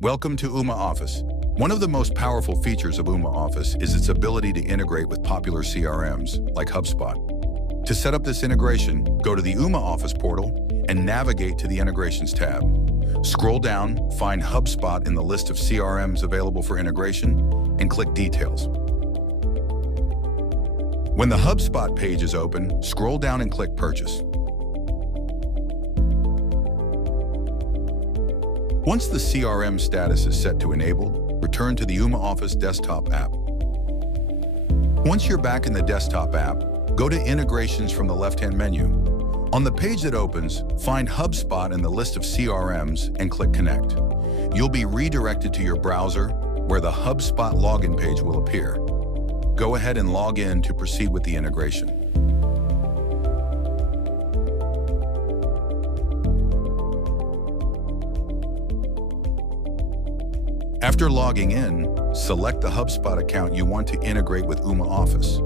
Welcome to Ooma Office. One of the most powerful features of Ooma Office is its ability to integrate with popular CRMs like HubSpot. To set up this integration, go to the Ooma Office portal and navigate to the Integrations tab. Scroll down, find HubSpot in the list of CRMs available for integration, and click Details. When the HubSpot page is open, scroll down and click Purchase. Once the CRM status is set to Enabled, return to the Ooma Office desktop app. Once you're back in the desktop app, go to Integrations from the left-hand menu. On the page that opens, find HubSpot in the list of CRMs and click Connect. You'll be redirected to your browser, where the HubSpot login page will appear. Go ahead and log in to proceed with the integration. After logging in, select the HubSpot account you want to integrate with Ooma Office.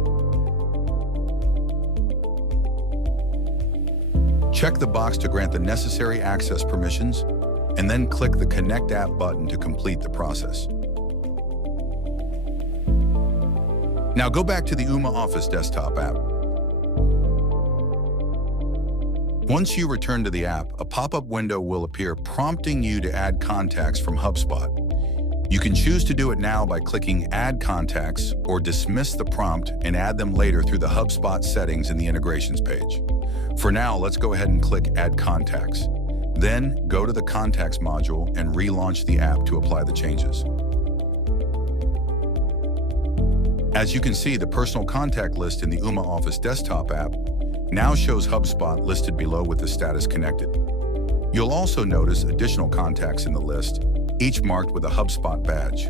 Check the box to grant the necessary access permissions, and then click the Connect App button to complete the process. Now go back to the Ooma Office desktop app. Once you return to the app, a pop-up window will appear prompting you to add contacts from HubSpot. You can choose to do it now by clicking Add Contacts or dismiss the prompt and add them later through the HubSpot settings in the Integrations page. For now, let's go ahead and click Add Contacts. Then, go to the Contacts module and relaunch the app to apply the changes. As you can see, the personal contact list in the Ooma Office desktop app now shows HubSpot listed below with the status connected. You'll also notice additional contacts in the list, each marked with a HubSpot badge.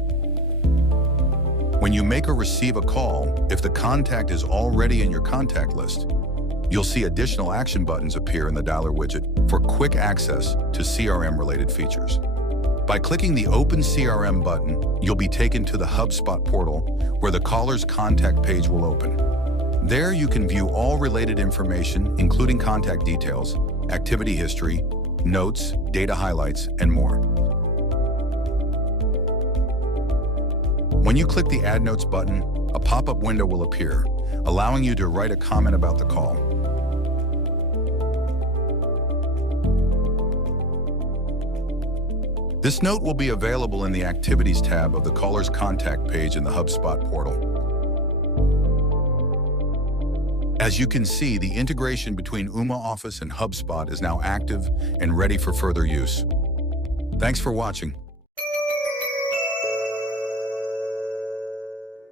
When you make or receive a call, if the contact is already in your contact list, you'll see additional action buttons appear in the dialer widget for quick access to CRM-related features. By clicking the Open CRM button, you'll be taken to the HubSpot portal, where the caller's contact page will open. There you can view all related information, including contact details, activity history, notes, data highlights, and more. When you click the Add Notes button, a pop-up window will appear, allowing you to write a comment about the call. This note will be available in the Activities tab of the caller's contact page in the HubSpot portal. As you can see, the integration between Ooma Office and HubSpot is now active and ready for further use. Thanks for watching.